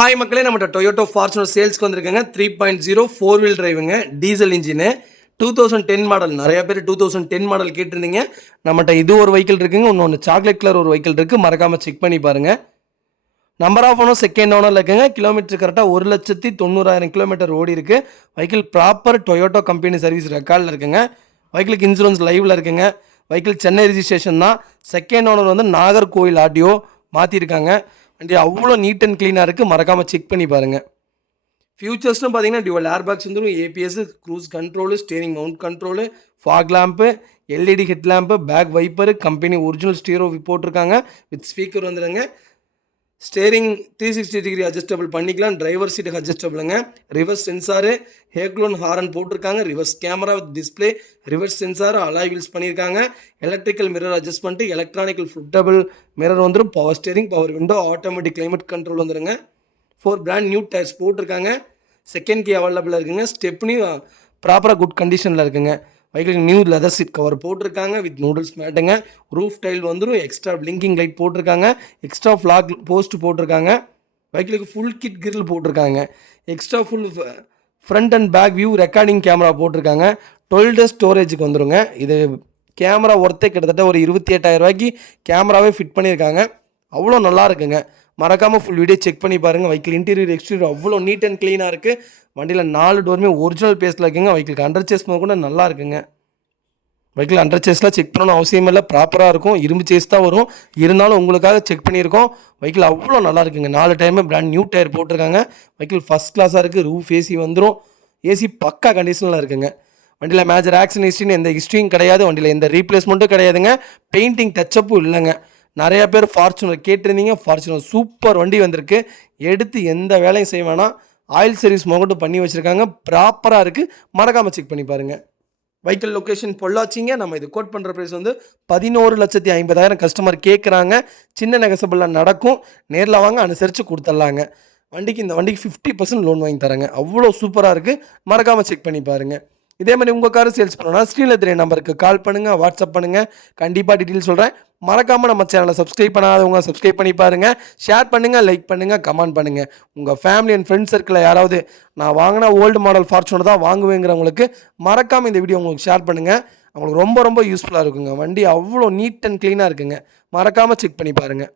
Hi மக்களே, நம்ம Toyota Fortuner சேல்ஸ்க்கு வந்திருக்காங்க. 3.0 4 வீல் டிரைவுங்க, டீசல் இன்ஜினு, 2010 மாடல். நிறைய பேர் 2010 மாடல் கேட்டிருந்தீங்க. நம்மகிட்ட இது ஒரு வெஹிக்கிள் இருக்குங்க, இன்னொன்று சாக்லேட் கலர் ஒரு வெஹிக்கிள் இருக்குது. மறக்காமல் செக் பண்ணி பாருங்கள். நம்பர் ஆஃப் ஓனர் செகண்ட் ஓனரில் இருக்குங்க. கிலோமீட்டர் கரெக்டாக 1,90,000 கிலோமீட்டர் ஓடி இருக்குது. Vehicle proper Toyota company service ரெக்கார்டில் இருக்குங்க. வெஹிக்கிளுக்கு இன்சூரன்ஸ் லைவில் இருக்குங்க. வெஹிக்கிள் சென்னை ரிஜிஸ்ட்ரேஷன் தான். செகண்ட் ஓனர் வந்து நாகர்கோவில் ஆடியோ மாற்றிருக்காங்க. வண்டி அவ்வளோ நீட் அண்ட் க்ளீனாக இருக்குது. மறக்காமல் செக் பண்ணி பாருங்கள். ஃபியூச்சர்ஸ்னு பார்த்தீங்கன்னா டியூவல் ஏர்பேக்ஸ் வந்துடும், ABS, cruise control, steering mount control, fog lamp, LED head lamp, back wiper, company original stereo போட்டிருக்காங்க. வித் ஸ்பீக்கர் வந்துடுங்க. ஸ்டேரிங் 360 டிகிரி அட்ஜஸ்டபிள் பண்ணிக்கலாம். டிரைவர் சீட்டுக்கு அட்ஜஸ்டபிளுங்க. ரிவர்ஸ் சென்சாரு, ஹேக்லோன் ஹாரன் போட்டிருக்காங்க. Reverse camera with display, reverse sensor, alloy wheels பண்ணியிருக்காங்க. Electrical mirror adjustment, electronical flippable mirror வந்துடும். Power steering, power window, automatic climate control வந்துடுங்க. 4 பிராண்ட் நியூ டயர்ஸ் போட்டிருக்காங்க. Second key அவைலபிளாக இருக்குங்க. ஸ்டெப்னி ப்ராப்பராக குட் கண்டிஷனில் இருக்குங்க. வெஹிக்கிளுக்கு நியூ லெதர் சீட் கவர் போட்டிருக்காங்க வித் நூடுல்ஸ் மேட்டுங்க. ரூஃப் டைல் வந்துடும். எக்ஸ்ட்ரா பிளிங்கிங் லைட் போட்டிருக்காங்க. எக்ஸ்ட்ரா ஃப்ளாக் போஸ்ட் போட்டிருக்காங்க. வெஹிக்கிளுக்கு ஃபுல் கிட் கிரில் போட்டிருக்காங்க. Extra full front and back view recording camera போட்டிருக்காங்க. 12 டேஸ் ஸ்டோரேஜுக்கு வந்துடுங்க. இது கேமரா ஒர்த்தே கிட்டத்தட்ட ஒரு 28,000 ரூபாய்க்கு கேமராவே ஃபிட் பண்ணியிருக்காங்க. அவ்வளோ நல்லா இருக்குங்க. மறக்காமல் ஃபுல் வீடியோ செக் பண்ணி பாருங்கள். வெஹிக்கிள் இன்டீரியர் எக்ஸ்டீரியர் அவ்வளோ நீட் அண்ட் க்ளீனாக இருக்குது. வண்டியில் 4 டோருமே ஒரிஜினல் பேஸில் இருக்குங்க. வெஹிக்கிளுக்கு அண்டர் சேஸ் கூட நல்லா இருக்குங்க. வெஹிக்கிள் அண்டர் சேஸ்லாம் செக் பண்ணணும் அவசியம் இல்லை, ப்ராப்பராக இருக்கும். இரும்பு சேஸ் தான் வரும், இருந்தாலும் உங்களுக்காக செக் பண்ணியிருக்கோம். வெஹிக்கிள் அவ்வளோ நல்லா இருக்குங்க. 4 டைமே பிராண்ட் நியூ டயர் போட்டிருக்காங்க. வெஹிக்கிள் ஃபஸ்ட் கிளாஸாக இருக்குது. ரூஃப் ஏசி வந்துடும். ஏசி பக்கா கண்டிஷனில் இருக்குங்க. வண்டியில் மேஜர் ஆக்சிடென்ட் ஹிஸ்ட்ரின்னு எந்த ஹிஸ்ட்ரியும் கிடையாது. வண்டியில் எந்த ரீப்ளேஸ்மெண்ட்டும் கிடையாதுங்க. பெயிண்டிங் டச்சப்பும் இல்லைங்க. நிறையா பேர் ஃபார்ச்சுனர் கேட்டிருந்தீங்க. ஃபார்ச்சுனர் சூப்பர் வண்டி வந்திருக்கு. எடுத்து எந்த வேலையும் செய்ய வேணாம். ஆயில் சர்வீஸ் மட்டும் பண்ணி வச்சுருக்காங்க. ப்ராப்பராக இருக்குது. மறக்காமல் செக் பண்ணி பாருங்கள். வெஹிக்கிள் லொக்கேஷன் பொள்ளாச்சிங்க. நம்ம இது கோட் பண்ணுற ப்ரைஸ் வந்து 11,50,000 கஸ்டமர் கேட்குறாங்க. சின்ன நெகசபிளாக நடக்கும். நேரில் வாங்க, அனுசரித்து கொடுத்துட்லாங்க. இந்த வண்டிக்கு 50% லோன் வாங்கி தராங்க. அவ்வளோ சூப்பராக இருக்குது. மறக்காமல் செக் பண்ணி பாருங்கள். இதே மாதிரி உங்கள் காரை சேல்ஸ் பண்ணணும்னா ஸ்க்ரீனில் தெரிய நம்பருக்கு கால் பண்ணுங்கள், வாட்ஸ்அப் பண்ணுங்கள். கண்டிப்பாக டீட்டெயில் சொல்கிறேன். மறக்காமல் நம்ம சேனலை சப்ஸ்கிரைப் பண்ணாதவங்க சப்ஸ்கிரைப் பண்ணி பாருங்கள். ஷேர் பண்ணுங்கள், லைக் பண்ணுங்கள், கமெண்ட் பண்ணுங்கள். உங்கள் ஃபேமிலி அண்ட் ஃப்ரெண்ட்ஸ் சர்க்கிளில் யாராவது நான் வாங்கினா ஓல்டு மாடல் ஃபார்ச்சுனர் தான் வாங்குவேங்கிறவங்களுக்கு மறக்காமல் இந்த வீடியோ உங்களுக்கு ஷேர் பண்ணுங்கள். அவங்களுக்கு ரொம்ப ரொம்ப யூஸ்ஃபுல்லாக இருக்குங்க. வண்டி அவ்வளோ நீட் அண்ட் க்ளீனாக இருக்குங்க. மறக்காமல் செக் பண்ணி பாருங்கள்.